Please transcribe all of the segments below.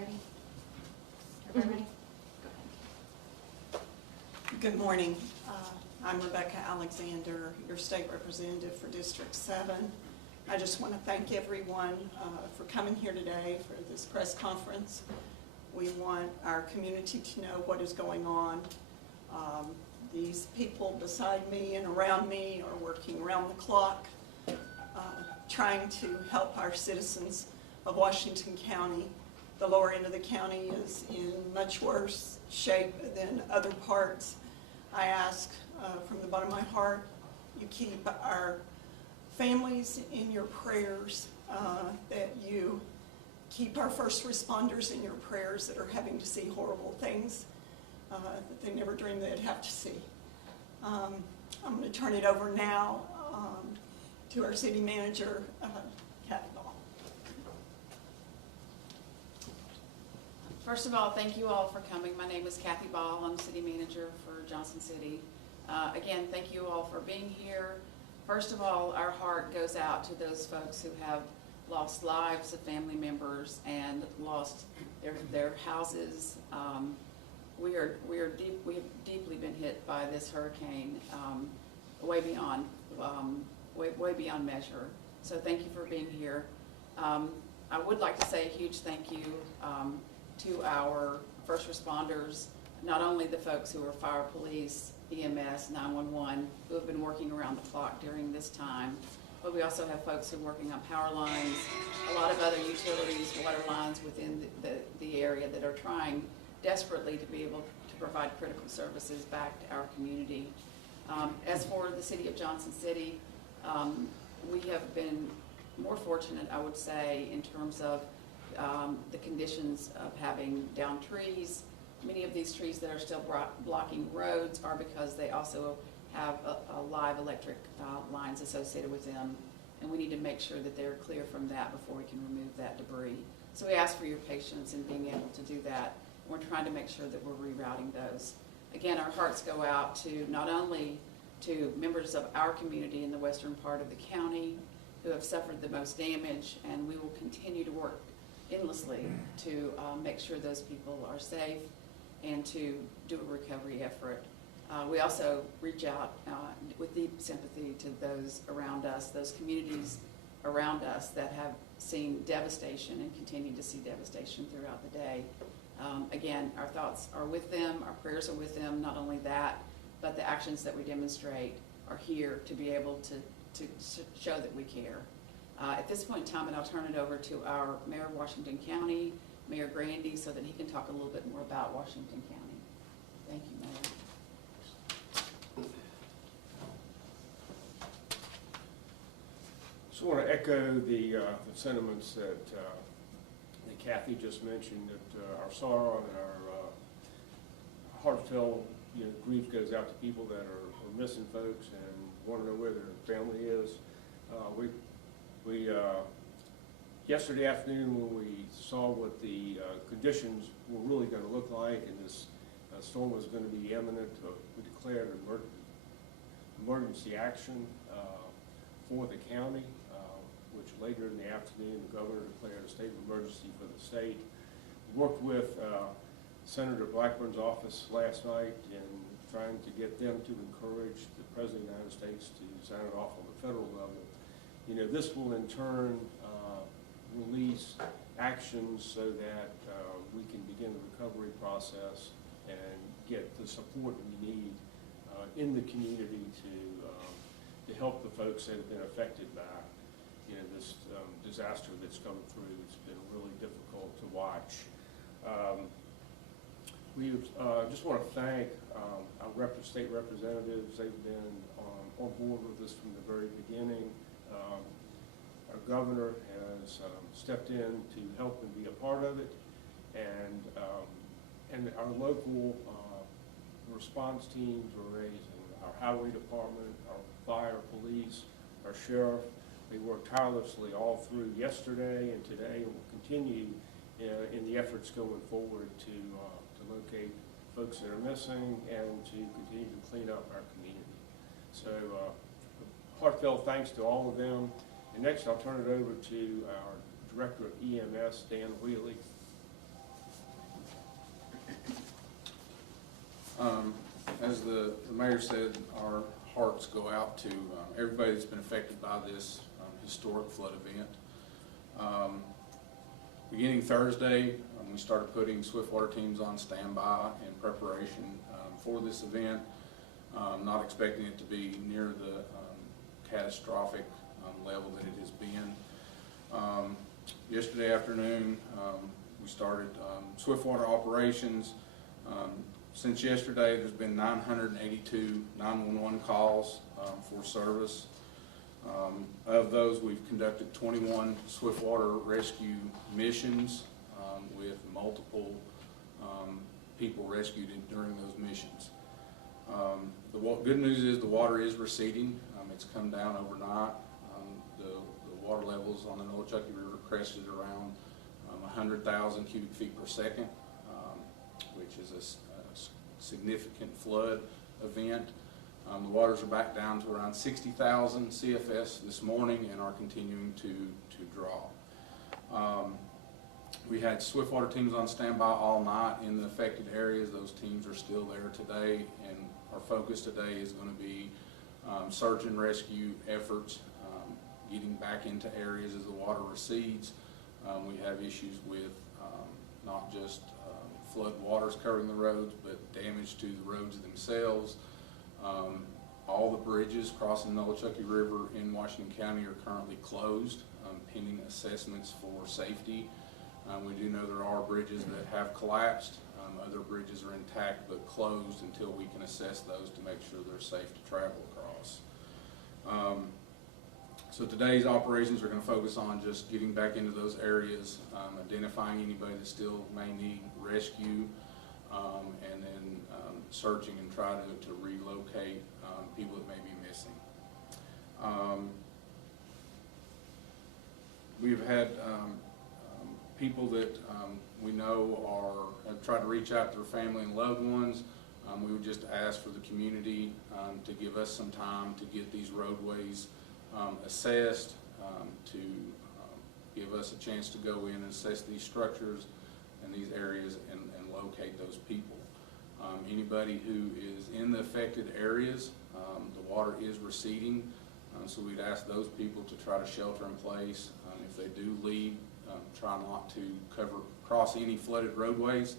ready? Everybody ready? Good morning. I'm Rebecca Alexander, your state representative for District 7. I just want to thank everyone for coming here today for this press conference. We want our community to know what is going on. These people beside me and around me are working around the clock, trying to help our citizens of Washington County. The lower end of the county is in much worse shape than other parts. I ask from the bottom of my heart, you keep our families in your prayers, that you keep our first responders in your prayers that are having to see horrible things that they never dreamed they'd have to see. I'm going to turn it over now to our city manager, Kathy Ball. First of all, thank you all for coming. My name is Kathy Ball. I'm city manager for Johnson City. Again, thank you all for being here. First of all, our heart goes out to those folks who have lost lives of family members and lost their houses. We have deeply been hit by this hurricane, way beyond measure. So thank you for being here. I would like to say a huge thank you to our first responders, not only the folks who are fire, police, EMS, 911, who have been working around the clock during this time, but we also have folks who are working on power lines, a lot of other utilities, water lines within the area that are trying desperately to be able to provide critical services back to our community. As for the city of Johnson City, we have been more fortunate, I would say, in terms of the conditions of having downed trees. Many of these trees that are still blocking roads are because they also have a live electric lines associated with them, and we need to make sure that they're clear from that before we can remove that debris. So we ask for your patience in being able to do that. We're trying to make sure that we're rerouting those. Again, our hearts go out to not only to members of our community in the western part of the county who have suffered the most damage, and we will continue to work endlessly to make sure those people are safe and to do a recovery effort. We also reach out with deep sympathy to those around us, those communities around us that have seen devastation and continue to see devastation throughout the day. Again, our thoughts are with them, our prayers are with them. Not only that, but the actions that we demonstrate are here to be able to show that we care. At this point in time, and I'll turn it over to our Mayor of Washington County, Mayor Grandy, so that he can talk a little bit more about Washington County. Thank you, Mayor. So I want to echo the sentiments that Kathy just mentioned, that our sorrow and our heartfelt grief goes out to people that are missing folks and want to know where their family is. Yesterday afternoon, when we saw what the conditions were really going to look like, and this storm was going to be imminent, we declared an emergency action for the county, which later in the afternoon, the governor declared a state of emergency for the state. We worked with Senator Blackburn's office last night in trying to get them to encourage the President of the United States to sign it off on the federal level. This will in turn release actions so that we can begin the recovery process and get the support we need in the community to help the folks that have been affected by this disaster that's come through. It's been really difficult to watch. We just want to thank our state representatives. They've been on board with us from the very beginning. Our governor has stepped in to help and be a part of it, and our local response teams are raising. Our highway department, our fire, police, our sheriff, they worked tirelessly all through yesterday and today, and will continue in the efforts going forward to locate folks that are missing and to continue to clean up our community. So heartfelt thanks to all of them. And next I'll turn it over to our Director of EMS, Dan Wheely. As the mayor said, our hearts go out to everybody that's been affected by this historic flood event. Beginning Thursday, we started putting swiftwater teams on standby in preparation for this event, not expecting it to be near the catastrophic level that it has been. Yesterday afternoon, we started swiftwater operations. Since yesterday, there's been 982 911 calls for service. Of those, we've conducted 21 swiftwater rescue missions with multiple people rescued during those missions. The good news is the water is receding. It's come down overnight. The water levels on the Nolichucky River crested around 100,000 cubic feet per second, which is a significant flood event. The waters are back down to around 60,000 CFS this morning and are continuing to draw. We had swiftwater teams on standby all night in the affected areas. Those teams are still there today, and our focus today is going to be search and rescue efforts, getting back into areas as the water recedes. We have issues with not just flood waters covering the roads, but damage to the roads themselves. All the bridges crossing the Nolichucky River in Washington County are currently closed, pending assessments for safety. We do know there are bridges that have collapsed. Other bridges are intact but closed until we can assess those to make sure they're safe to travel across. So today's operations are going to focus on just getting back into those areas, identifying anybody that still may need rescue, and then searching and try to relocate people that may be missing. We've had people that we know have tried to reach out to their family and loved ones. We would just ask for the community to give us some time to get these roadways assessed, to give us a chance to go in and assess these structures and these areas and locate those people. Anybody who is in the affected areas, the water is receding, so we'd ask those people to try to shelter in place. If they do leave, try not to cross any flooded roadways.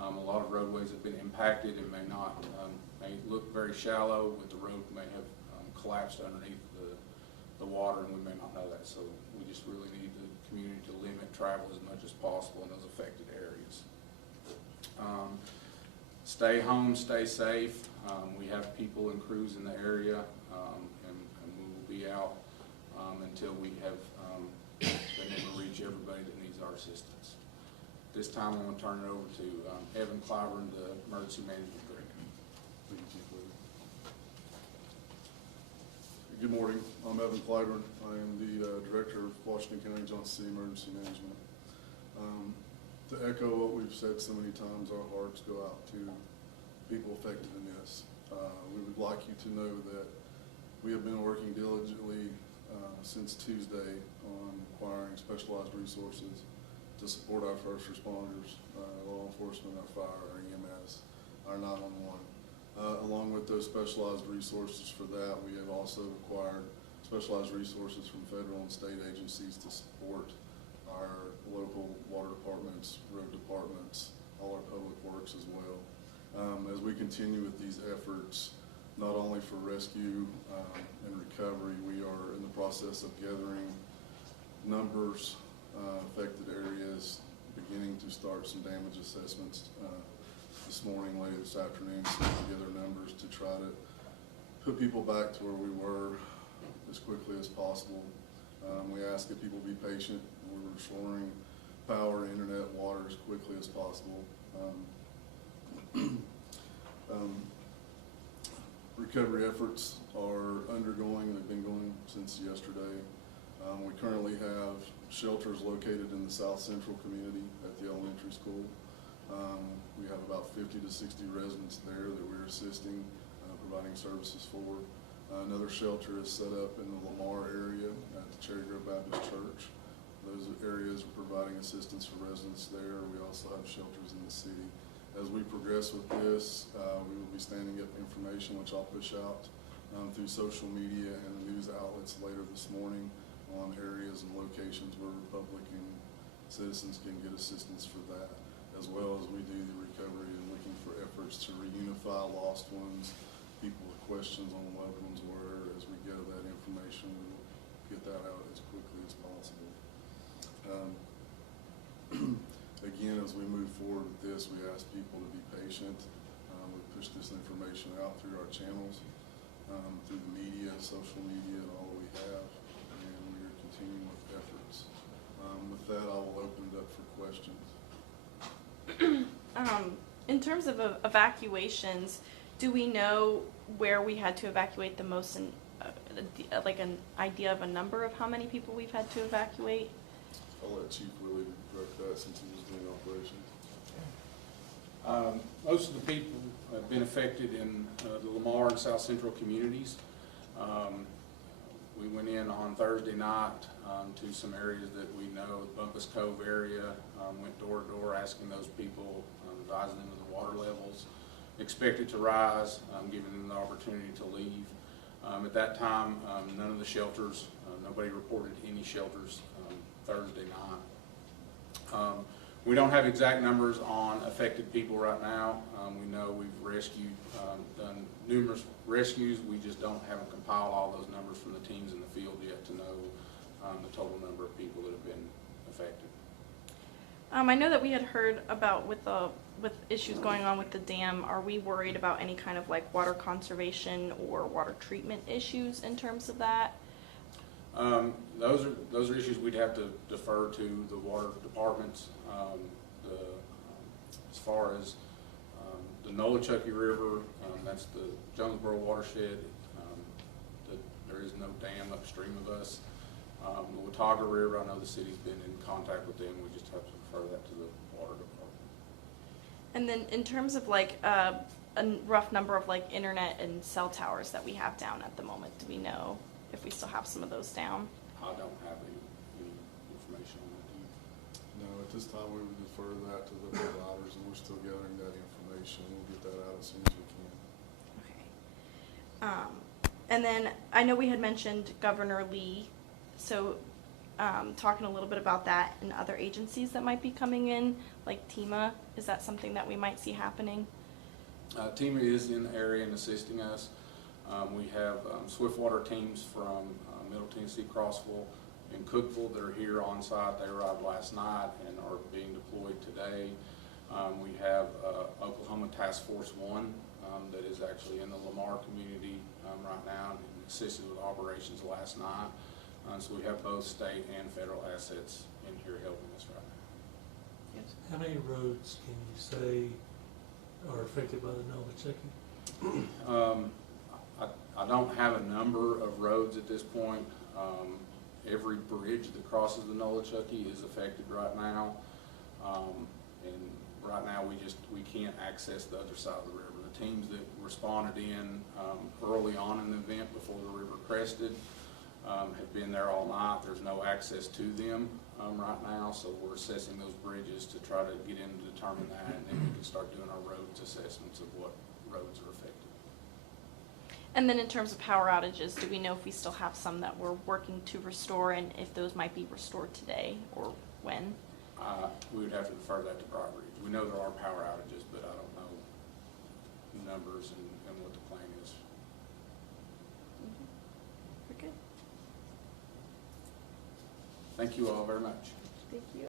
A lot of roadways have been impacted and may look very shallow, but the road may have collapsed underneath the water, and we may not know that. So we just really need the community to limit travel as much as possible in those affected areas. Stay home, stay safe. We have people and crews in the area, and we will be out until we have been able to reach everybody that needs our assistance. This time I'm going to turn it over to Evan Clyburn, the Emergency Management Director. Good morning. I'm Evan Clyburn. I am the Director of Washington County Johnson City Emergency Management. To echo what we've said so many times, our hearts go out to people affected in this. We would like you to know that we have been working diligently since Tuesday on acquiring specialized resources to support our first responders, law enforcement, our fire, our EMS, our 911. Along with those specialized resources for that, we have also acquired specialized resources from federal and state agencies to support our local water departments, road departments, all our public works as well. As we continue with these efforts, not only for rescue and recovery, we are in the process of gathering numbers, affected areas, beginning to start some damage assessments this morning, later this afternoon, to put together numbers to try to put people back to where we were as quickly as possible. We ask that people be patient. We're restoring power, internet, water as quickly as possible. Recovery efforts are undergoing. They've been going since yesterday. We currently have shelters located in the South Central community at the elementary school. We have about 50 to 60 residents there that we're assisting, providing services for. Another shelter is set up in the Lamar area at the Cherry Grove Baptist Church. Those areas are providing assistance for residents there. We also have shelters in the city As we progress with this, we will be standing up information, which I'll push out through social media and the news outlets later this morning on areas and locations where public and citizens can get assistance for that, as well as we do the recovery and looking for efforts to reunify lost ones, people with questions on loved ones where, as we gather that information, we will get that out as quickly as possible. Again, as we move forward with this, we ask people to be patient. We push this information out through our channels, through the media, social media, and all that we have, and we are continuing with efforts. With that, I will open it up for questions. In terms of evacuations, do we know where we had to evacuate the most, and like an idea of a number of how many people we've had to evacuate? I'll let Chief Willie direct that since he was doing operations. Most of the people have been affected in the Lamar and South Central communities. We went in on Thursday night to some areas that we know, the Bumpus Cove area, went door to door asking those people, advising them of the water levels, expected to rise, giving them the opportunity to leave. At that time, none of the shelters, nobody reported any shelters Thursday night. We don't have exact numbers on affected people right now. We know we've rescued, done numerous rescues. We just haven't compiled all those numbers from the teams in the field yet to know the total number of people that have been affected. I know that we had heard about with issues going on with the dam. Are we worried about any kind of like water conservation or water treatment issues in terms of that? Those are issues we'd have to defer to the water departments. As far as the Nolichucky River, that's the Jonesboro watershed. There is no dam upstream of us. The Watauga River, I know the city's been in contact with them. We just have to refer that to the water department. And then in terms of like a rough number of like internet and cell towers that we have down at the moment, do we know if we still have some of those down? I don't have any information on that. Do you? No, at this time, we would defer that to the providers, and we're still gathering that information. We'll get that out as soon as we can. Okay. And then I know we had mentioned Governor Lee, so talking a little bit about that and other agencies that might be coming in, like TEMA, is that something that we might see happening? TEMA is in the area and assisting us. We have swiftwater teams from Middle Tennessee, Crossville, and Cookville that are here on site. They arrived last night and are being deployed today. We have Oklahoma Task Force 1 that is actually in the Lamar community right now and assisted with operations last night. So we have both state and federal assets in here helping us right now. Yes. How many roads can you say are affected by the Nolichucky? I don't have a number of roads at this point. Every bridge that crosses the Nolichucky is affected right now. And right now we can't access the other side of the river. The teams that responded in early on in the event before the river crested have been there all night. There's no access to them right now, so we're assessing those bridges to try to get in to determine that, and then we can start doing our roads assessments of what roads are affected. And then in terms of power outages, do we know if we still have some that we're working to restore, and if those might be restored today or when? We would have to defer that to Broadridge. We know there are power outages, but I don't know the numbers and what the plan is. We're good. Thank you all very much. Thank you.